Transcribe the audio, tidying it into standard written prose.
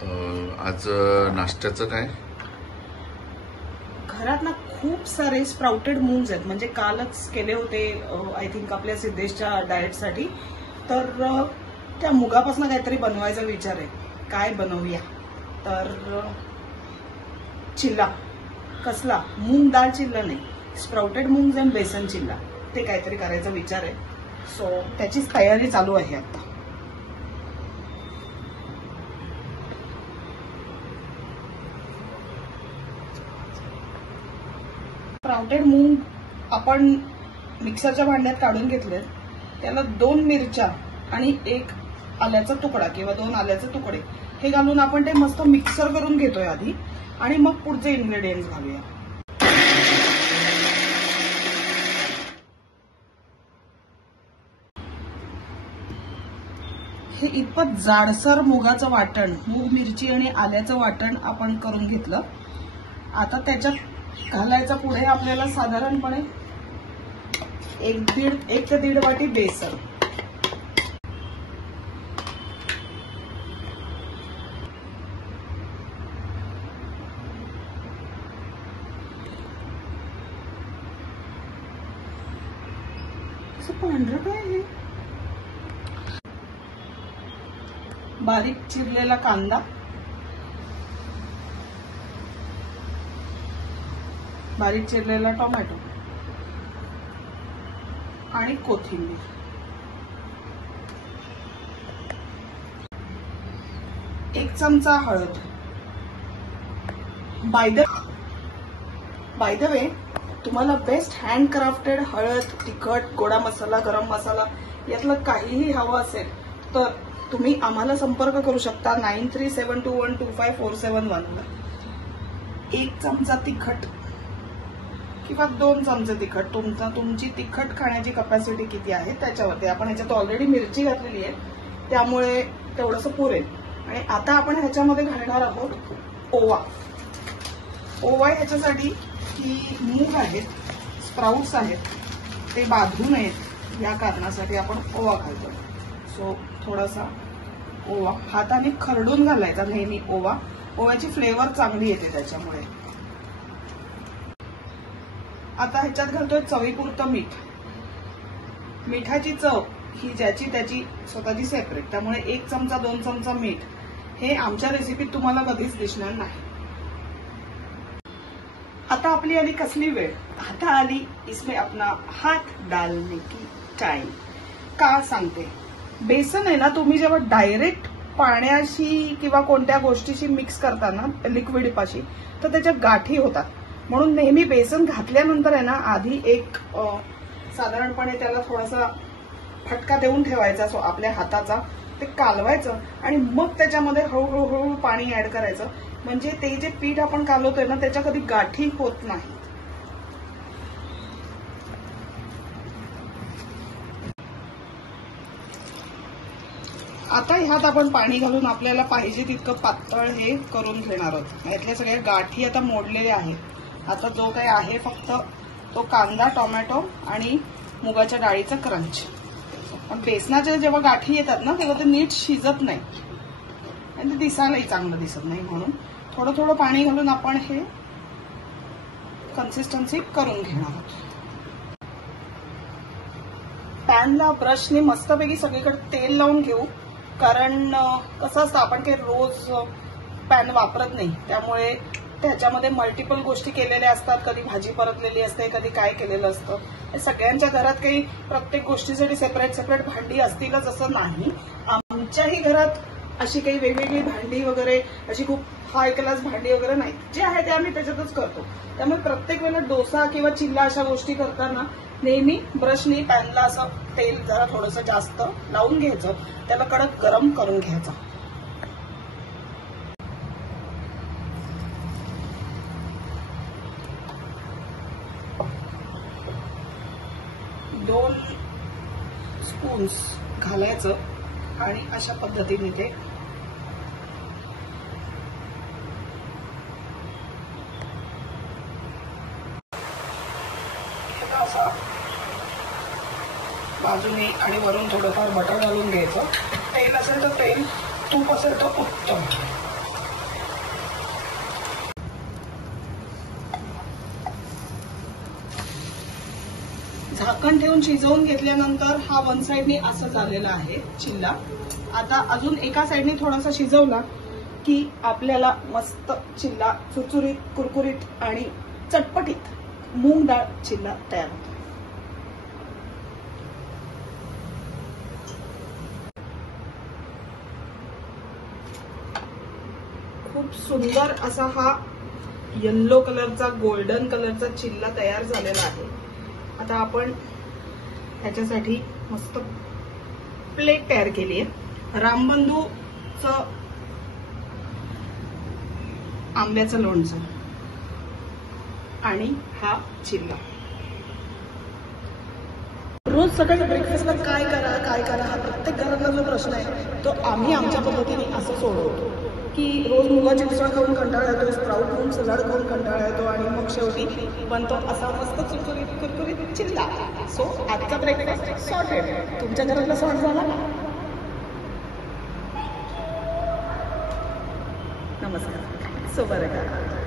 आज नाश्त्याचं काय? घरात ना खूप सारे स्प्राउटेड मूग्स आहेत, म्हणजे कालच केले होते आय थिंक आपल्या सिद्धेशच्या डाएटसाठी. तर त्या मुगापासून काहीतरी बनवायचा विचार आहे. काय बनवूया? तर चिल्ला. कसला? मूग डाळ चिल्ला नाही, स्प्राउटेड मूग्स अँड बेसन चिल्ला, ते काहीतरी करायचा विचार आहे. सो त्याचीच तयारी चालू आहे आता. स्प्राउटेड मूग आपण मिक्सरच्या भांड्यात काढून घेतले. त्याला 2 मिरच्या आणि 1 आल्याचा तुकडा किंवा 2 आल्याचे तुकडे हे घालून आपण ते मस्त मिक्सर करून घेतोय आधी, आणि मग पुढचे इन्ग्रेडियंट्स घालूया. हे इतपत जाडसर मुगाचं वाटण, मूग मिरची आणि आल्याचं वाटण आपण करून घेतलं. आता त्याच्यात घालायचं पुढे आपल्याला साधारणपणे 1 ते 1.5 वाटी बेसन, पांढरं काय आहे, बारीक चिरलेला कांदा, बारीक चिरलेला टोमॅटो आणि कोथिंबीर. एक चमचा हळद. बाय द वे, तुम्हाला बेस्ट हँडक्राफ्टेड हळद, तिखट, गोडा मसाला, गरम मसाला यातलं काहीही हवं असेल तर तुम्ही आम्हाला संपर्क करू शकता 9372125471 ला. 1 चमचा तिखट किंवा 2 चमचे तिखट, तुमची तिखट खाण्याची कपॅसिटी किती आहे त्याच्यावरती. आपण ह्याच्यात ऑलरेडी मिरची घातलेली आहे त्यामुळे तेवढंसं पुरेल. आणि आता आपण ह्याच्यामध्ये घालणार आहोत ओवा. ओवा ह्याच्यासाठी की मूग आहेत, स्प्राउट्स आहेत, ते बाधू नयेत या कारणासाठी आपण ओवा घालतो. सो थोडासा ओवा हाताने खरडून घालायचा नेहमी. ओव्याची फ्लेवर चांगली येते त्याच्यामुळे. आता ह्याच्यात घालतोय चवीपुरतं मीठ. मिठाची चव ही ज्याची त्याची स्वतःची सेपरेट, त्यामुळे 1 चमचा 2 चमचा मीठ हे आमच्या रेसिपीत तुम्हाला कधीच दिसणार नाही. आता आपली आली कसली वेळ? आता आली इसमें अपना हाथ डालने की टाइम. का सांगते? बेसन आहे ना, तुम्ही जेव्हा डायरेक्ट पाण्याशी किंवा कोणत्या गोष्टीशी मिक्स करताना लिक्विड पाशी, तर त्याच्या गाठी होतात. म्हणून नेहमी बेसन घातल्यानंतर आहे ना, आधी एक साधारणपणे त्याला थोडासा फटका देऊन ठेवायचा सो आपल्या हाताचा, ते कालवायचं आणि मग त्याच्यामध्ये हळूहळू पाणी ऍड करायचं. म्हणजे ते जे पीठ आपण कालवतोय ना त्याच्या कधी गाठी होत नाही. आता ह्यात आपण पाणी घालून आपल्याला पाहिजे तितकं पातळ हे करून घेणार आहोत. यातल्या सगळ्या गाठी आता मोडलेल्या आहेत. आता जो काही आहे फक्त तो कांदा, टोमॅटो आणि मुगाच्या डाळीचं क्रंच. पण बेसनाच्या जेव्हा गाठी येतात ना तेव्हा ते नीट शिजत नाही आणि ते दिसायलाही चांगलं दिसत नाही. म्हणून थोडं थोडं पाणी घालून आपण हे कन्सिस्टन्सी करून घेणार आहोत. पॅनला ब्रशने मस्तपैकी सगळीकडे तेल लावून घेऊ, कारण कसं असतं आपण काही रोज पॅन वापरत नाही, त्यामुळे त्याच्यामध्ये मल्टिपल गोष्टी केलेल्या असतात. कधी भाजी परतलेली असते, कधी काय केलेलं असतं. सगळ्यांच्या घरात काही प्रत्येक गोष्टीसाठी सेपरेट भांडी असतीलच असं नाही. आमच्याही घरात अशी काही वेगवेगळी भांडी वगैरे अशी खूप हाय क्लास भांडी वगैरे नाही. जे आहे ते आम्ही त्याच्यातच करतो. त्यामुळे प्रत्येक वेळेला डोसा किंवा चिल्ला अशा गोष्टी करताना नेहमी ब्रशनी पॅनला असं तेल जरा थोडंसं जास्त लावून घ्यायचं, त्याला कडक गरम करून घ्यायचं. दोन स्पून्स घालायचं आणि अशा पद्धतीने ते बाजूने आणि वरून थोडंफार बटर घालून घ्यायचं. तेल असेल तर तेल, तूप असेल तर उत्तम. झाकण ठेवून शिजवून घेतल्यानंतर हा वन साइडनी असं झालेला आहे चिल्ला. आता अजून एका साइडनी थोडासा शिजवला की आपल्याला मस्त चिल्ला चुरचुरीत, कुरकुरीत आणि चटपटीत मूग डाळ चिल्ला तयार होतो. खूप सुंदर असा हा येल्लो कलरचा, गोल्डन कलरचा चिल्ला तयार झालेला आहे. आता आपण ह्याच्यासाठी मस्त प्लेट तयार केली आहे. रामबंधूचं आंब्याचं लोणचं आणि हा चिल्ला. रोज सकाळी ब्रेकफास्टला काय करा हा प्रत्येक घरातला जो प्रश्न आहे तो आम्ही आमच्या पद्धतीने असं सोडवतो की रोज मुगाची उसळ खाऊन कंटाळा येतो, स्प्राऊट खाऊन, सलाड खाऊन कंटाळा येतो आणि मग शेवटी बनतो असा मस्त कुरकुरीत चिल्ला. सो आजचा ब्रेकफास्ट सॉर्टेड. तुमच्या घरातला सॉर्ट झाला. नमस्कार. सो बरं का